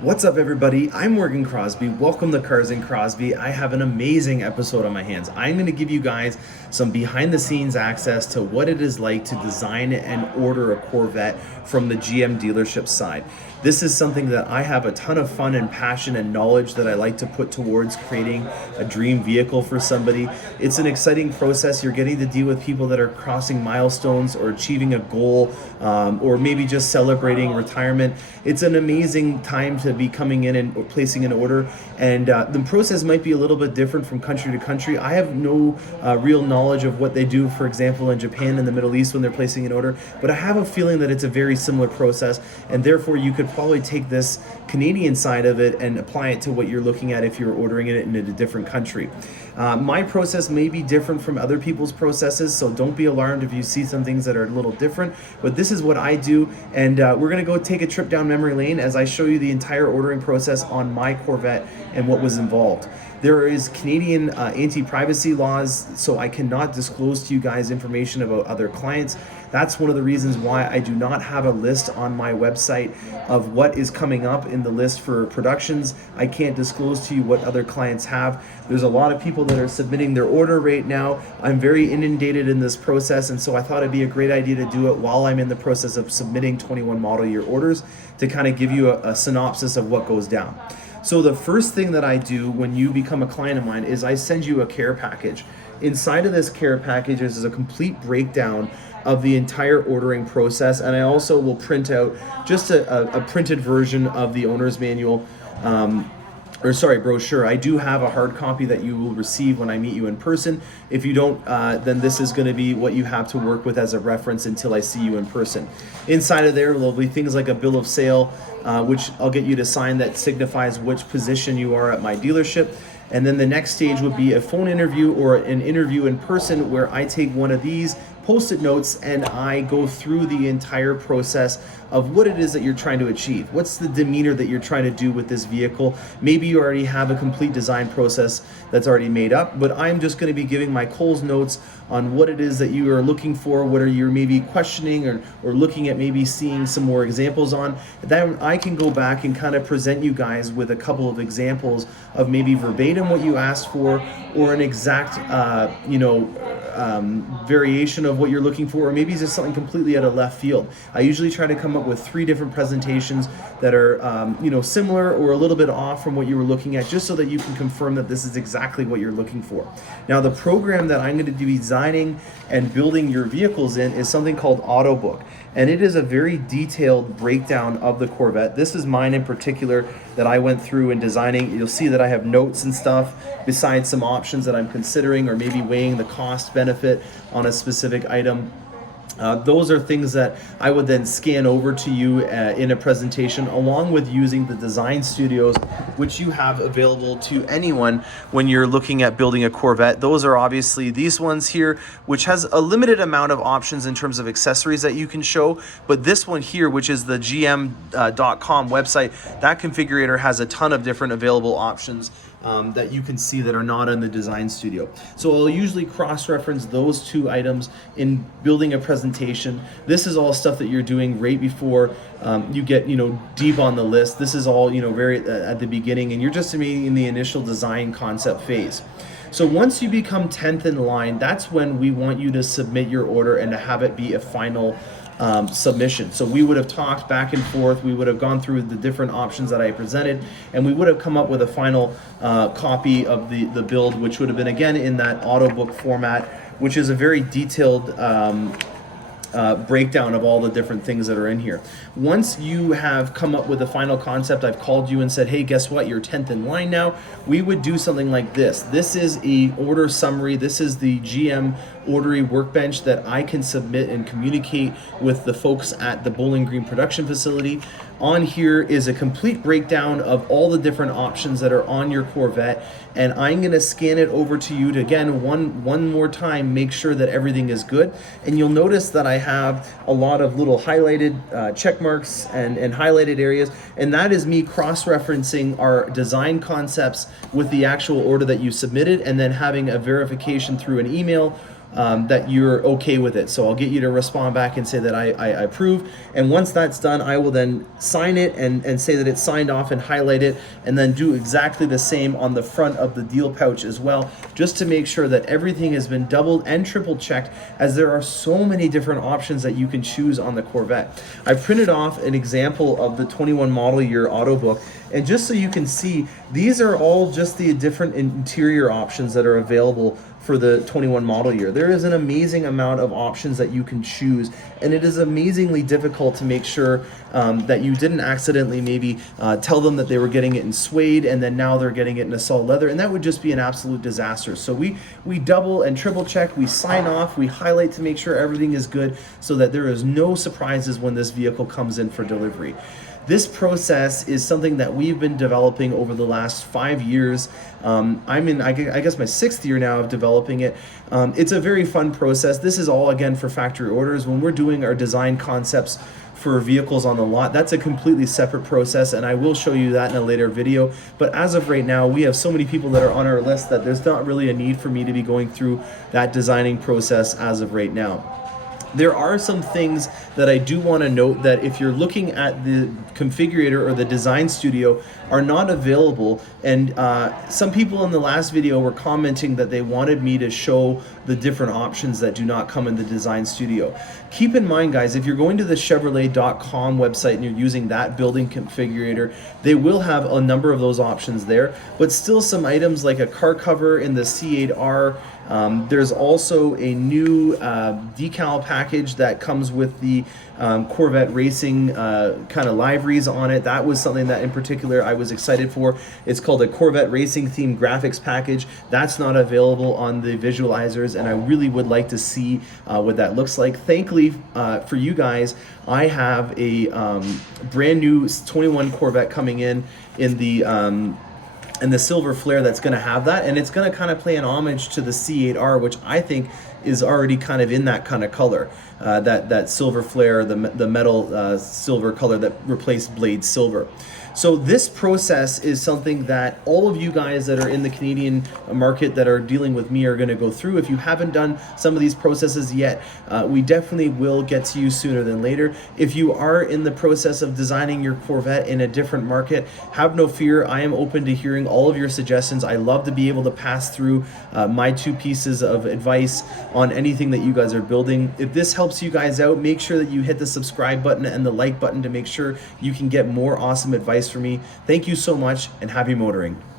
What's up, everybody? I'm Morgan Crosbie. Welcome to Cars and Crosbie. I have an amazing episode on my hands. I'm going to give you guys some behind the scenes access to what it is like to design and order a Corvette from the GM dealership side. This is something that I have a ton of fun and passion and knowledge that I like to put towards creating a dream vehicle for somebody. It's an exciting process. You're getting to deal with people that are crossing milestones or achieving a goal, or maybe just celebrating retirement. It's an amazing time to be coming in and placing an order, and the process might be a little bit different from country to country. I have no real knowledge of what they do, for example, in Japan and the Middle East when they're placing an order, but I have a feeling that it's a very similar process, and therefore you could probably take this Canadian side of it and apply it to what you're looking at if you're ordering it in a different country. My process may be different from other people's processes, so don't be alarmed if you see some things that are a little different, but this is what I do, and we're going to go take a trip down memory lane as I show you the entire ordering process on my Corvette and what was involved. There is Canadian anti-privacy laws, so I cannot disclose to you guys information about other clients. That's one of the reasons why I do not have a list on my website of what is coming up in the list for productions. I can't disclose to you what other clients have. There's a lot of people that are submitting their order right now. I'm very inundated in this process, and so I thought it'd be a great idea to do it while I'm in the process of submitting 21 model year orders to kind of give you a synopsis of what goes down. So the first thing that I do when you become a client of mine is I send you a care package. Inside of this care package is a complete breakdown of the entire ordering process, and I also will print out just a printed version of the owner's manual, brochure. I do have a hard copy that you will receive when I meet you in person. If you don't, then this is going to be what you have to work with as a reference until I see you in person. Inside of there will be things like a bill of sale, which I'll get you to sign, that signifies which position you are at my dealership. And then the next stage would be a phone interview or an interview in person, where I take one of these Post-it notes and I go through the entire process of what it is that you're trying to achieve. What's the demeanor that you're trying to do with this vehicle? Maybe you already have a complete design process that's already made up, but I'm just going to be giving my Coles notes on what it is that you are looking for, what are you maybe questioning or looking at, maybe seeing some more examples on. Then I can go back and kind of present you guys with a couple of examples of maybe verbatim what you asked for, or an exact variation of what you're looking for, or maybe just something completely out of left field. I usually try to come up with 3 different presentations that are similar or a little bit off from what you were looking at, just so that you can confirm that this is exactly what you're looking for. Now, the program that I'm going to be designing and building your vehicles in is something called Autobook, and it is a very detailed breakdown of the Corvette. This is mine in particular that I went through in designing. You'll see that I have notes and stuff besides some options that I'm considering, or maybe weighing the cost benefit on a specific item. Those are things that I would then scan over to you in a presentation, along with using the design studios, which you have available to anyone when you're looking at building a Corvette. Those are obviously these ones here, which has a limited amount of options in terms of accessories that you can show. But this one here, which is the gm.com website, that configurator has a ton of different available options that you can see that are not in the design studio. So I'll usually cross-reference those 2 items in building a presentation. This is all stuff that you're doing right before you get deep on the list. This is all very at the beginning, and you're just in the initial design concept phase. So once you become 10th in line, that's when we want you to submit your order and to have it be a final submission. So we would have talked back and forth, we would have gone through the different options that I presented, and we would have come up with a final copy of the build, which would have been, again, in that Autobook format, which is a very detailed breakdown of all the different things that are in here. Once you have come up with a final concept, I've called you and said, hey, guess what, you're 10th in line now. We would do something like this. This is a order summary. This is the GM ordery workbench that I can submit and communicate with the folks at the Bowling Green production facility. On here is a complete breakdown of all the different options that are on your Corvette, and I'm going to scan it over to you to, again, one more time, make sure that everything is good. And you'll notice that I have a lot of little highlighted check marks and highlighted areas, and that is me cross-referencing our design concepts with the actual order that you submitted, and then having a verification through an email that you're okay with it. So I'll get you to respond back and say that I approve. And once that's done, I will then sign it and say that it's signed off and highlight it, and then do exactly the same on the front of the deal pouch as well, just to make sure that everything has been doubled and triple checked, as there are so many different options that you can choose on the Corvette. I printed off an example of the 21 model year Autobook, and just so you can see, these are all just the different interior options that are available for the 21 model year. There is an amazing amount of options that you can choose, and it is amazingly difficult to make sure that you didn't accidentally maybe tell them that they were getting it in suede and then now they're getting it in a solid leather, and that would just be an absolute disaster. So we double and triple check, we sign off, we highlight to make sure everything is good so that there is no surprises when this vehicle comes in for delivery. This process is something that we've been developing over the last 5 years. I'm in, I guess, my 6th year now of developing it. It's a very fun process. This is all, again, for factory orders. When we're doing our design concepts for vehicles on the lot, that's a completely separate process, and I will show you that in a later video. But as of right now, we have so many people that are on our list that there's not really a need for me to be going through that designing process as of right now. There are some things that I do want to note that if you're looking at the configurator or the design studio are not available, and some people in the last video were commenting that they wanted me to show the different options that do not come in the design studio. Keep in mind, guys, if you're going to the Chevrolet.com website and you're using that building configurator, they will have a number of those options there, but still some items like a car cover in the C8R. There's also a new decal package that comes with the Corvette racing kind of liveries on it. That was something that in particular I was excited for. It's called a Corvette racing themed graphics package. That's not available on the visualizers, and I really would like to see what that looks like. Thankfully for you guys, I have a brand new 21 Corvette coming in the and the silver flare that's going to have that, and it's going to kind of play an homage to the C8R, which I think is already kind of in that kind of color, that silver flare, the metal silver color that replaced blade silver. So this process is something that all of you guys that are in the Canadian market that are dealing with me are going to go through. If you haven't done some of these processes yet, we definitely will get to you sooner than later. If you are in the process of designing your Corvette in a different market, have no fear. I am open to hearing all of your suggestions. I love to be able to pass through my 2 pieces of advice on anything that you guys are building. If this helps you guys out, make sure that you hit the subscribe button and the like button to make sure you can get more awesome advice from me. Thank you so much, and happy motoring.